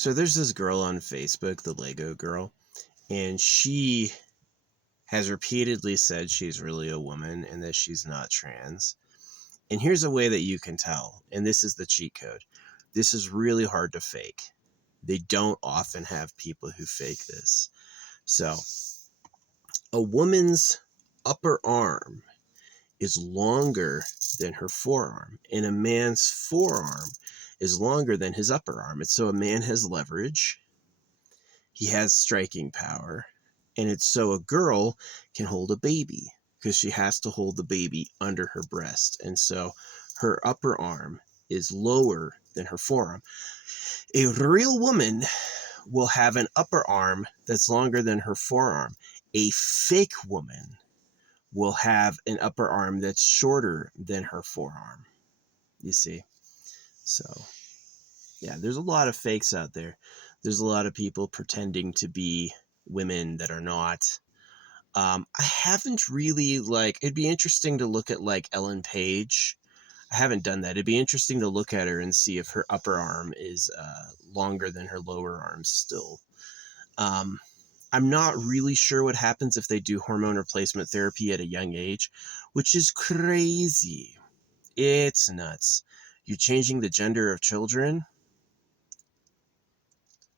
So there's this girl on Facebook, the Lego girl, and she has repeatedly said she's really a woman and that she's not trans. And here's a way that you can tell, and this is the cheat code. This is really hard to fake. They don't often have people who fake this. So, a woman's upper arm is longer than her forearm, and a man's forearm is longer than his upper arm. And so a man has leverage, he has striking power, and it's so a girl can hold a baby because she has to hold the baby under her breast. And so her upper arm is lower than her forearm. A real woman will have an upper arm that's longer than her forearm. A fake woman will have an upper arm that's shorter than her forearm. You see? So, yeah, there's a lot of fakes out there. There's a lot of people pretending to be women that are not. I haven't really, it'd be interesting to look at, Ellen Page. I haven't done that. It'd be interesting to look at her and see if her upper arm is longer than her lower arm still. I'm not really sure what happens if they do hormone replacement therapy at a young age, which is crazy. It's nuts. You're changing the gender of children?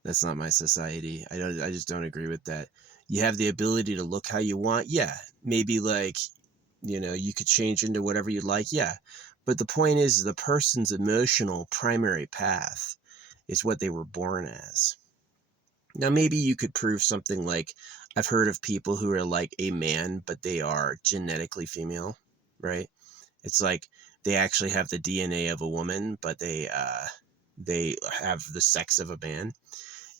That's not my society. I just don't agree with that. You have the ability to look how you want. Yeah. Maybe you could change into whatever you'd like. Yeah. But the point is the person's emotional primary path is what they were born as. Now, maybe you could prove something like, I've heard of people who are like a man, but they are genetically female, right? It's like they actually have the DNA of a woman, but they have the sex of a man.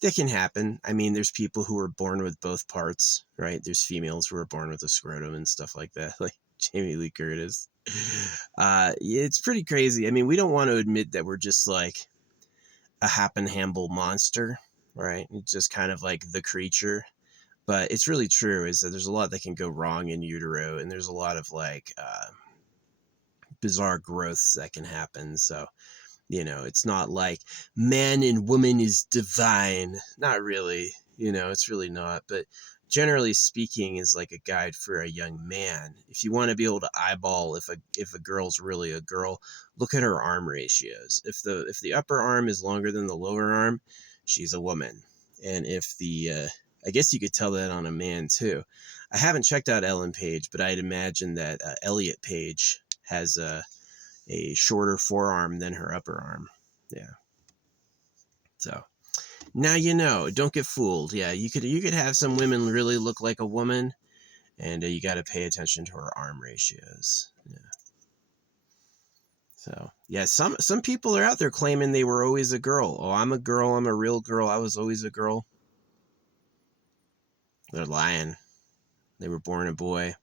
That can happen. I mean, there's people who are born with both parts, right? There's females who are born with a scrotum and stuff like that, like Jamie Lee Curtis. It's pretty crazy. I mean, we don't want to admit that we're just like a Happen Hamble monster, right? It's just kind of like the creature. But it's really true is that there's a lot that can go wrong in utero, and there's a lot of bizarre growths that can happen. So, it's not like man and woman is divine. Not really. It's really not. But generally speaking is like a guide for a young man. If you want to be able to eyeball if a girl's really a girl, look at her arm ratios. If the upper arm is longer than the lower arm, she's a woman. And if I guess you could tell that on a man too. I haven't checked out Ellen Page, but I'd imagine that Elliot Page has a shorter forearm than her upper arm. Yeah. So now don't get fooled. Yeah, you could have some women really look like a woman, and you got to pay attention to her arm ratios. Yeah. So yeah, some people are out there claiming they were always a girl. Oh, I'm a girl. I'm a real girl. I was always a girl. They're lying. They were born a boy.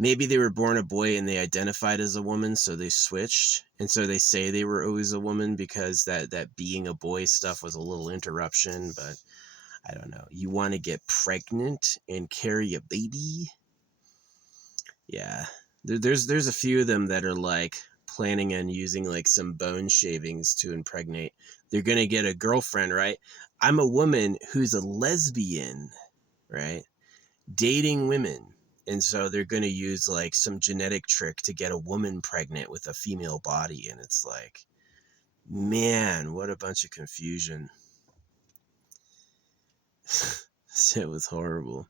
Maybe they were born a boy and they identified as a woman, so they switched. And so they say they were always a woman because that being a boy stuff was a little interruption. But I don't know. You want to get pregnant and carry a baby? Yeah. There's a few of them that are like planning on using like some bone shavings to impregnate. They're going to get a girlfriend, right? I'm a woman who's a lesbian, right? Dating women. And so they're going to use like some genetic trick to get a woman pregnant with a female body. And it's like, man, what a bunch of confusion. It was horrible.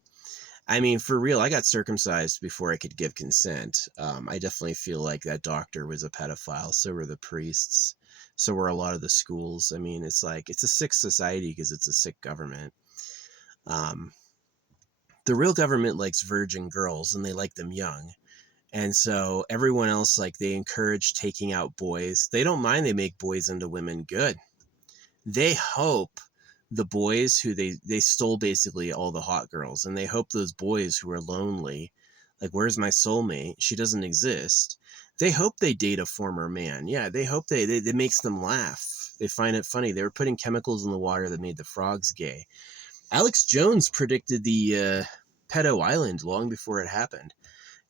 I mean, for real, I got circumcised before I could give consent. I definitely feel like that doctor was a pedophile. So were the priests. So were a lot of the schools. I mean, it's like, it's a sick society because it's a sick government. The real government likes virgin girls and they like them young. And so everyone else, like, they encourage taking out boys. They don't mind they make boys into women. Good. They hope the boys who they stole basically all the hot girls. And they hope those boys who are lonely, like, where's my soulmate? She doesn't exist. They hope they date a former man. Yeah, they hope it makes them laugh. They find it funny. They were putting chemicals in the water that made the frogs gay. Alex Jones predicted the pedo island long before it happened.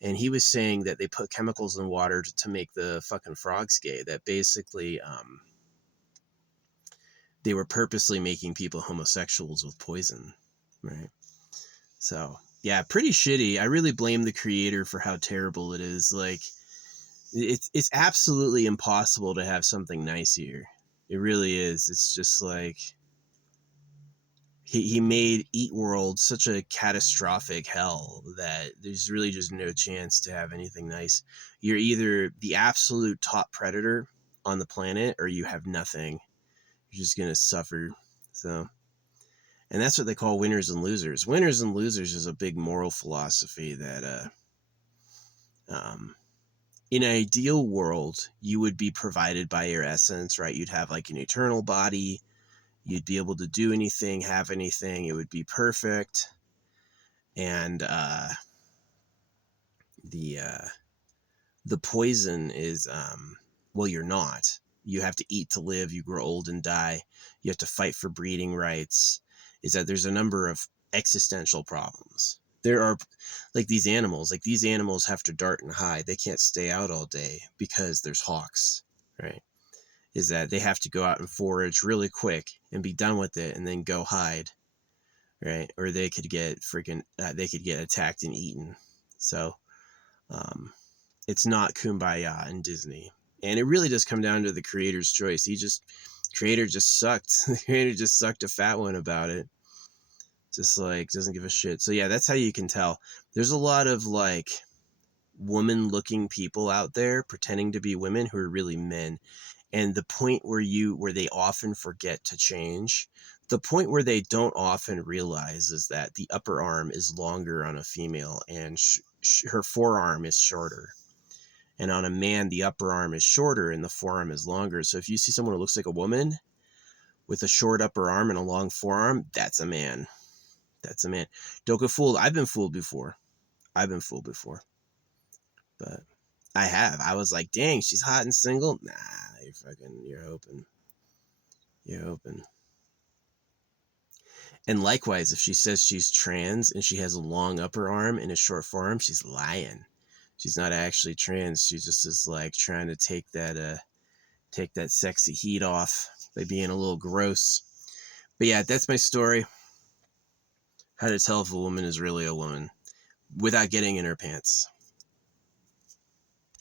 And he was saying that they put chemicals in water to make the fucking frogs gay. That basically they were purposely making people homosexuals with poison, right? So yeah, pretty shitty. I really blame the creator for how terrible it is. Like, it's absolutely impossible to have something nice here. It really is. It's just like he made Eat World such a catastrophic hell that there's really just no chance to have anything nice. You're either the absolute top predator on the planet or you have nothing. You're just going to suffer. So, and that's what they call winners and losers. Winners and losers is a big moral philosophy that, in an ideal world, you would be provided by your essence, right? You'd have like an eternal body. You'd be able to do anything, have anything. It would be perfect. And the poison is, well, you're not. You have to eat to live. You grow old and die. You have to fight for breeding rights. Is that there's a number of existential problems. There are like these animals have to dart and hide. They can't stay out all day because there's hawks, right? Is that they have to go out and forage really quick and be done with it and then go hide, right? Or they could get attacked and eaten. So it's not kumbaya in Disney. And it really does come down to the creator's choice. Creator just sucked. The creator just sucked a fat one about it. Just like doesn't give a shit. So yeah, that's how you can tell. There's a lot of like woman looking people out there pretending to be women who are really men. And the point where they often forget to change, the point where they don't often realize is that the upper arm is longer on a female and her forearm is shorter. And on a man, the upper arm is shorter and the forearm is longer. So if you see someone who looks like a woman with a short upper arm and a long forearm, that's a man. That's a man. Don't get fooled. I've been fooled before. But I have. I was like, dang, she's hot and single. Nah, you're hoping. And likewise, if she says she's trans and she has a long upper arm and a short forearm, she's lying. She's not actually trans. She just is like trying to take that sexy heat off by being a little gross. But yeah, that's my story. How to tell if a woman is really a woman without getting in her pants.